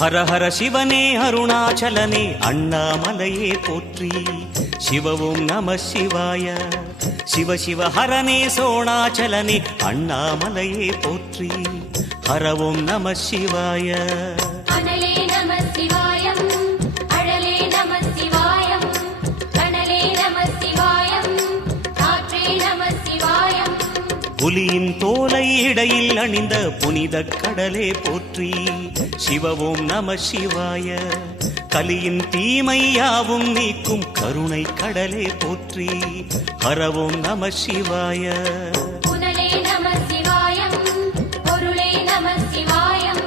ஹர ஹர சிவனே அருணாச்சலனே அண்ணாமலையே போற்றி. சிவவும் நம சிவாய. சிவ சிவ ஹரனே சோணாச்சலனே அண்ணாமலையே போற்றி. ஹரவும் நம சிவாய. அனலே நம சிவாயம், அழலே நம சிவாயம், கனலே நம சிவாயம், காற்றே நம சிவாயம். புலியின் தோலை இடையில் அணிந்த புனித கடலே போற்றி. சிவவும் நம சிவாய. கலியின் தீமையாவும் நீக்கும் கருணை கடலே போற்றி. ஹரவும் நம சிவாய. புனலே நம சிவாயம், பொருளே நம சிவாயம்,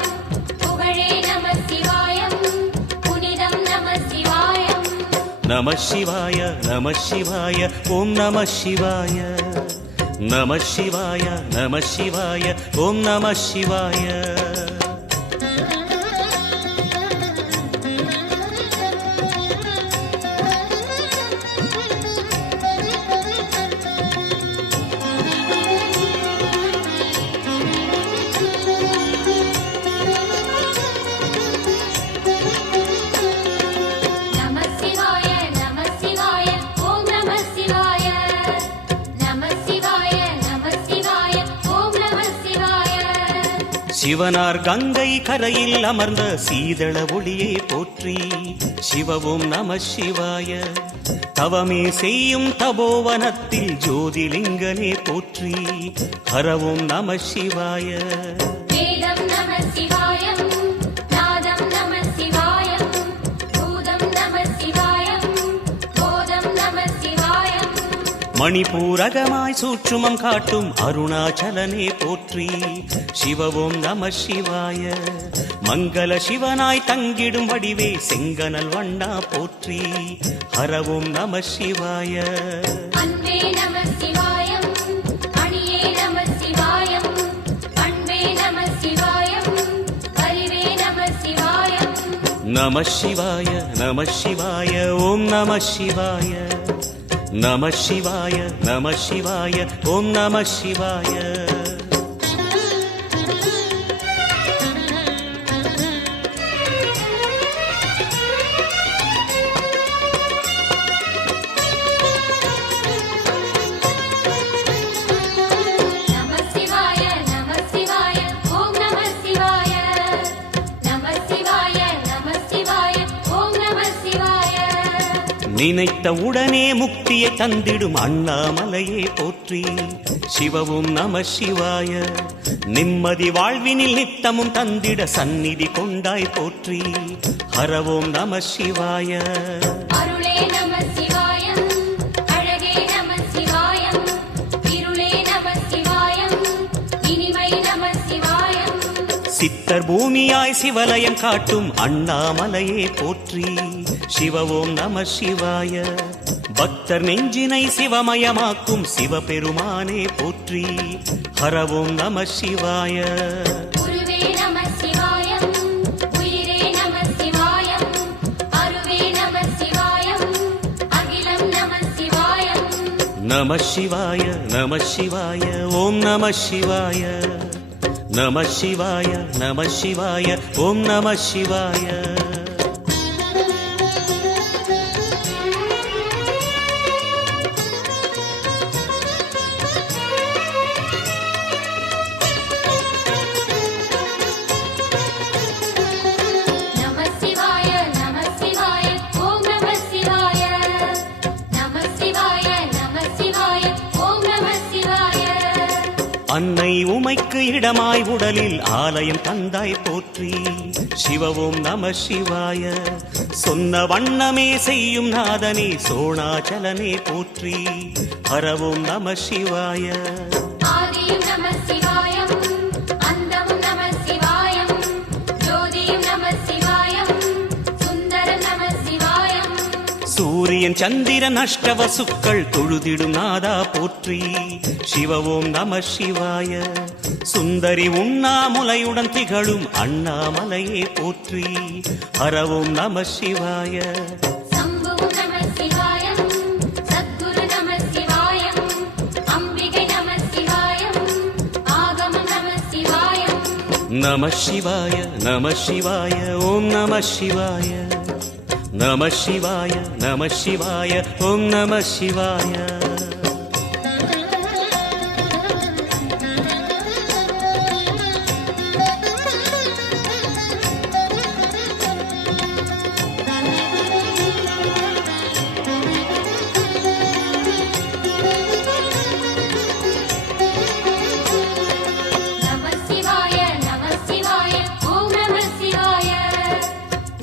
புகழே நம சிவாயம், புனிதம் நம சிவாயம். நம சிவாய நம சிவாய ஓம் நம சிவாய. நம சிவாய நம சிவாய ஓம் நம சிவாய. சிவனார் கங்கை கரையில் அமர்ந்த சீதள ஒளியே போற்றி. சிவவும் நம சிவாய. தவமே செய்யும் தபோவனத்தில் ஜோதிலிங்கனே போற்றி. ஹரவும் நம சிவாய. வேதம் நம சிவாயம், நாதம் நம சிவாயம், பூதம் நம சிவாயம், போதம் நம சிவாயம். மணிபூரகமாய் சூட்சுமம் காட்டும் அருணாச்சலனே போற்றி. சிவவும் நம சிவாய. மங்கள சிவனாய் தங்கிடும் வடிவே செங்கனல் வண்ணா போற்றி. ஹரவும் நம சிவாய. அன்பே நம சிவாயம், அணியே நம சிவாயம், பண்பே நம சிவாயம், அறிவே நம சிவாயம். நம சிவாய நம சிவாய ஓம் நம சிவாய. நம சிவாய நம சிவாய ஓம் நம சிவாய. நினைத்த உடனே முக்தியை தந்திடும் அண்ணாமலையே போற்றி. சிவவும் நம சிவாய. நிம்மதி வாழ்வினில் நித்தமும் தந்திட சந்நிதி கொண்டாய் போற்றி. ஹரவோம் நம சிவாய. அருளே நம சிவாயம், அழகே நம சிவாயம், இருளே நம சிவாயம், இனிமை நம சிவாயம். சித்தர் பூமியாய் சிவலயம் காட்டும் அண்ணாமலையே போற்றி. சிவவோம் நம சிவாய. பக்தர் நெஞ்சினை சிவமயமாக்கும் சிவபெருமானே போற்றி. ஹரவோம் நம சிவாய. குருவே நம சிவாயம், உயிரே நம சிவாயம், அருவே நம சிவாயம், அகிலம் நம சிவாயம். நம சிவாய நம சிவாய ஓம் நம சிவாய. நம சிவாய நம சிவாய ஓம் நம சிவாய. அன்னை உமைக்கு இடமாய் உடலில் ஆலயம் தந்தாய் போற்றி. சிவவோம் நம சிவாய. சொன்ன வண்ணமே செய்யும் நாதனே சோணாச்சலனே போற்றி. ஹரவோம் நம சிவாய. ஆதியும் நம சிவாயம், அந்தமும் நம சிவாயம், ஜோதியும் நம சிவாயம், சுந்தரம் நம சிவாயம். சூரியன் சந்திரன் அஷ்டவசுக்கள் தொழுதிடும் நாதா போற்றி. சிவவோம் நம சிவாய. சுந்தரி உண்ணாமுலையுடன் திகழும் அண்ணாமலையே போற்றி. ஹரவோம் நம சிவாய. சம்புவும் நம சிவாயம், சத்குரு நம சிவாயம், அம்பிகை நம சிவாயம், ஆகமம் நம சிவாயம். நம சிவாய நம சிவாய ஓம் நம சிவாய நம சிவாய நம சிவாய ஓம் நம சிவாய நம சிவாய நம சிவாய ஓம் நம சிவாய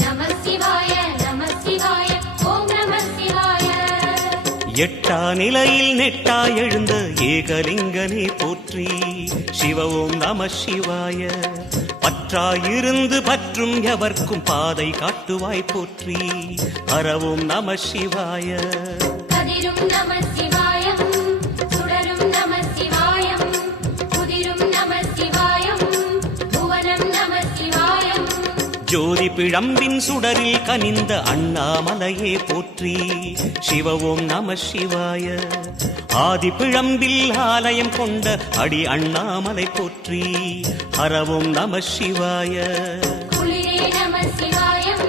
நம சிவாய நம சிவாய ஓம் நம சிவாய எட்டா நிலையில் நெட்டாய் எழுந்த ஏகலிங்கனே போற்றி சிவ ஓம் நம சிவாய பற்றாயிருந்து பற்றும் எவர்க்கும் பாதை காட்டுவாய் போற்றி ஹரவோம் நம சிவாய கதிரும் நம சிவாயம் சுடரும் நம சிவாயம் குதிரும் நம சிவாயம் புவனம் நம சிவாயம் ஜோதி பிழம்பின் சுடரில் கனிந்த அண்ணாமலையே போற்றி சிவ ஓம் நம சிவாய ஆதி பிழம்பில் ஆலயம் கொண்ட அடி அண்ணாமலை போற்றி ஹரவோம் நம சிவாய குளிரே நம சிவாயம்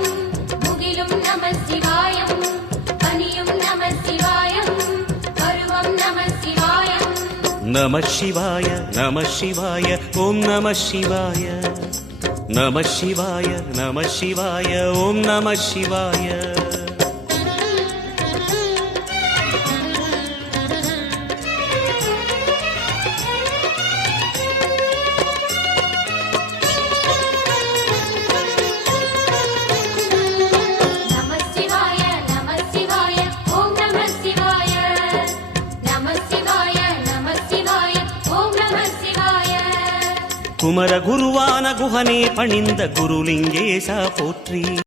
முகிலும் நம சிவாயம் பனியும் நம சிவாயம் பருவம் நம சிவாயம் நம சிவாய நம சிவாய ஓம் நம சிவாய நம சிவாய நம சிவாய ஓம் நம சிவாய நம சிவாய நம சிவாய ஓம் நம சிவாய நம சிவாய நம சிவாய ஓம் நம சிவாய குமர குருவான குஹனே பணிந்த குருலிங்கேசா போற்றி